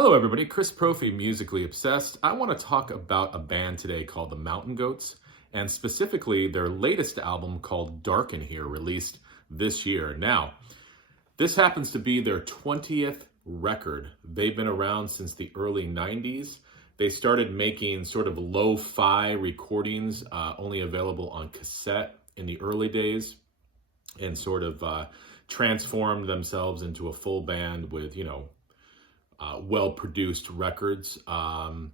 Hello, everybody. Chris Profi, Musically Obsessed. I want to talk about a band today called the Mountain Goats, and specifically their latest album called Dark in Here, released this year. Now, this happens to be their 20th record. They've been around since the early 90s. They started making sort of lo-fi recordings, only available on cassette in the early days, and sort of transformed themselves into a full band with, well-produced records. Now,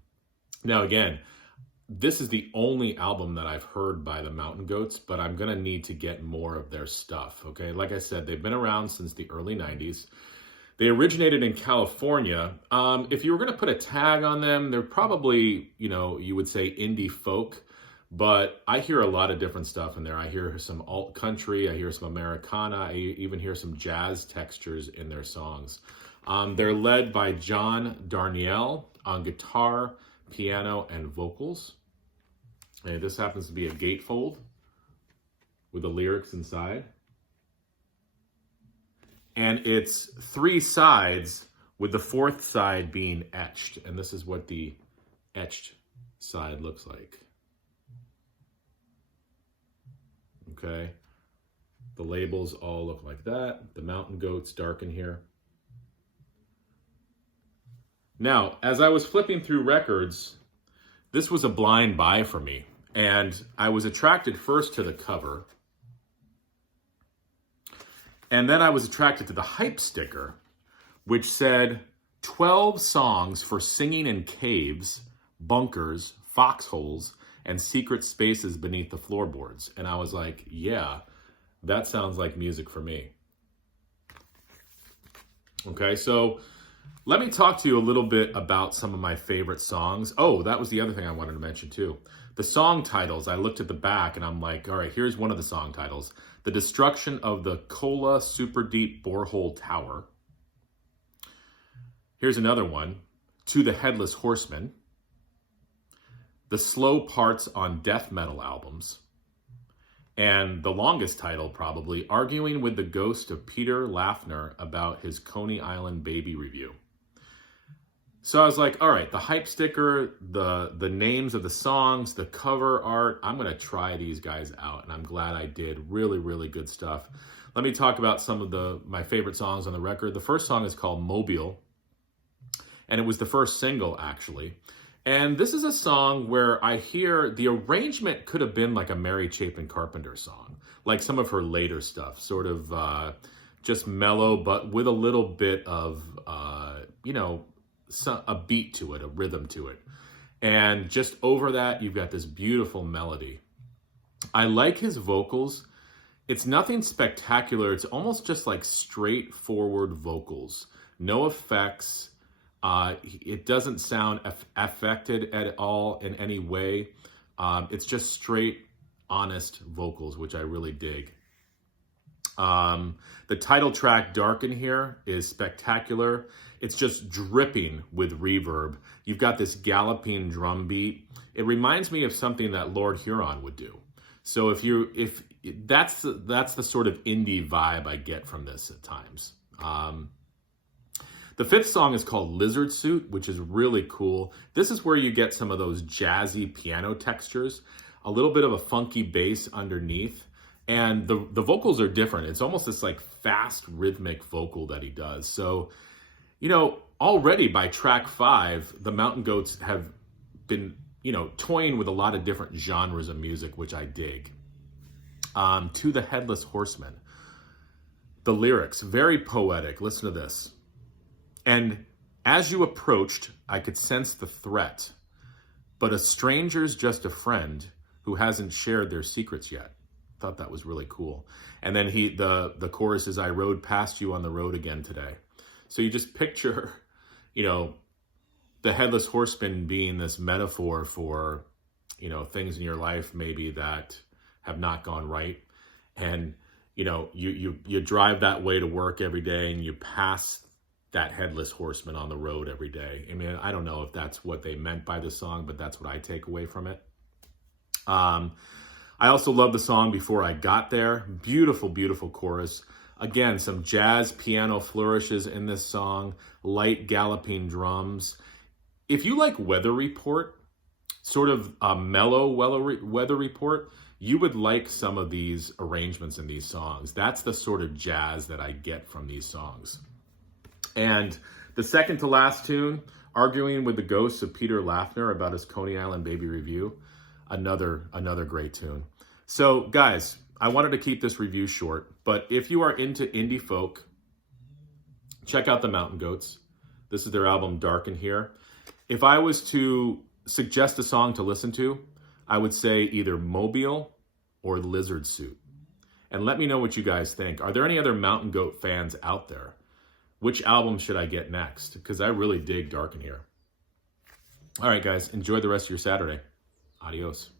again, this is the only album that I've heard by the Mountain Goats, but I'm going to need to get more of their stuff, okay? Like I said, they've been around since the early 90s. They originated in California. If you were going to put a tag on them, they're probably, you would say indie folk, but I hear a lot of different stuff in there. I hear some alt country, I hear some Americana, I even hear some jazz textures in their songs. They're led by John Darnielle on guitar, piano, and vocals. And this happens to be a gatefold with the lyrics inside. And it's 3 sides, with the 4th side being etched. And this is what the etched side looks like. Okay. The labels all look like that. The Mountain Goats, Dark in Here. Now, as I was flipping through records, this was a blind buy for me. And I was attracted first to the cover. And then I was attracted to the hype sticker, which said 12 songs for singing in caves, bunkers, foxholes, and secret spaces beneath the floorboards. And I was like, yeah, that sounds like music for me. Okay, so let me talk to you a little bit about some of my favorite songs. Oh, that was the other thing I wanted to mention too. The song titles, I looked at the back and I'm like, all right, here's one of the song titles. The Destruction of the Kola Super Deep Borehole Tower. Here's another one, To the Headless Horseman. The Slow Parts on Death Metal Albums. And the longest title probably, Arguing with the Ghost of Peter Laffner about his Coney Island Baby review. So I was like, all right, the hype sticker, the names of the songs, the cover art, I'm going to try these guys out. And I'm glad I did. Really, really good stuff. Let me talk about some of my favorite songs on the record. The first song is called Mobile. And it was the first single, actually. And this is a song where I hear the arrangement could have been like a Mary Chapin Carpenter song. Like some of her later stuff. Sort of just mellow, but with a little bit of, a beat to it, a rhythm to it. And just over that, you've got this beautiful melody. I like his vocals. It's nothing spectacular. It's almost just like straightforward vocals. No effects. It doesn't sound affected at all in any way. It's just straight, honest vocals, which I really dig. The title track, Dark in Here, is spectacular. It's just dripping with reverb. You've got this galloping drum beat. It reminds me of something that Lord Huron would do. So if that's the sort of indie vibe I get from this at times. The 5th song is called Lizard Suit, which is really cool. This is where you get some of those jazzy piano textures, a little bit of a funky bass underneath. And the vocals are different. It's almost this like fast rhythmic vocal that he does. So, already by track 5, the Mountain Goats have been, toying with a lot of different genres of music, which I dig. To the Headless Horseman. The lyrics, very poetic. Listen to this. And as you approached, I could sense the threat. But a stranger's just a friend who hasn't shared their secrets yet. Thought that was really cool. And then the chorus is, I rode past you on the road again today. So you just picture, the Headless Horseman being this metaphor for, things in your life maybe that have not gone right. And, you drive that way to work every day and you pass that Headless Horseman on the road every day. I mean, I don't know if that's what they meant by the song, but that's what I take away from it. I also love the song Before I Got There. Beautiful, beautiful chorus. Again, some jazz piano flourishes in this song, light galloping drums. If you like Weather Report, sort of a mellow Weather Report, you would like some of these arrangements in these songs. That's the sort of jazz that I get from these songs. And the second to last tune, Arguing with the Ghosts of Peter Laffner about his Coney Island Baby Review, another great tune. So guys, I wanted to keep this review short, but if you are into indie folk, check out the Mountain Goats. This is their album Dark in Here. If I was to suggest a song to listen to, I would say either Mobile or Lizard Suit. And let me know what you guys think. Are there any other Mountain Goat fans out there? Which album should I get next? Because I really dig Dark in Here. All right, guys, enjoy the rest of your Saturday. Adios.